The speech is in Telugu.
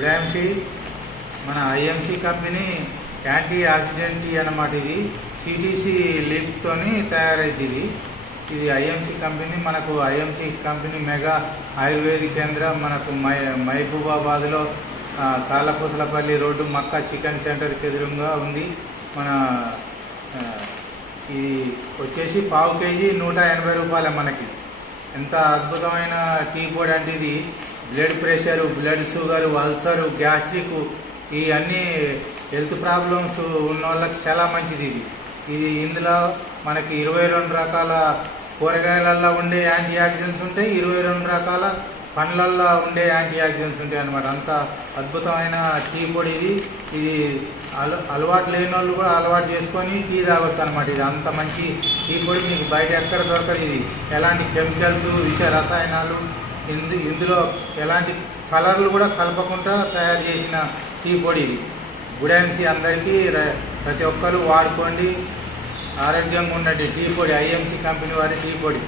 గుడాంసి మన IMC company antioxidant tea అన్నమాట. ఇది సిటీసీ లీఫ్తోని తయారైంది. ఇది ఐఎంసి కంపెనీ. మనకు ఐఎంసి కంపెనీ మెగా ఆయుర్వేదిక్ కేంద్రం మనకు మహబూబాబాద్లో కాళ్ళపూసలపల్లి రోడ్డు మక్కా చికెన్ సెంటర్కి ఎదురుగా ఉంది. మన ఇది వచ్చేసి పావు కేజీ 180 రూపాయలే. మనకి ఎంత అద్భుతమైన టీ పొడి అంటే ఇది blood pressure, blood sugar, ulcer, gastric ఇవన్నీ హెల్త్ ప్రాబ్లమ్స్ ఉన్న వాళ్ళకి చాలా మంచిది. ఇది ఇందులో మనకి 22 రకాల కూరగాయలల్లో ఉండే యాంటీ ఆక్సిడెంట్స్ ఉంటాయి, 22 రకాల పండ్లల్లో ఉండే యాంటీ ఆక్సిడెంట్స్ ఉంటాయి అన్నమాట. అంత అద్భుతమైన టీ పొడి ఇది. ఇది అలవాటు లేని వాళ్ళు కూడా అలవాటు చేసుకొని టీ తాగొచ్చు అనమాట. ఇది అంత మంచి టీ పొడి మీకు బయట ఎక్కడ దొరకదు. ఇది ఎలాంటి కెమికల్స్, విష రసాయనాలు, ఇందులో ఎలాంటి కలర్లు కూడా కలపకుండా తయారు చేసిన టీ పొడి ఇది. గుడాంసి అందరికీ ప్రతి ఒక్కరు వాడుకోండి. ఆరోగ్యంగా ఉన్నట్టు టీ పొడి, ఐఎంసి కంపెనీ వారి టీ పొడి.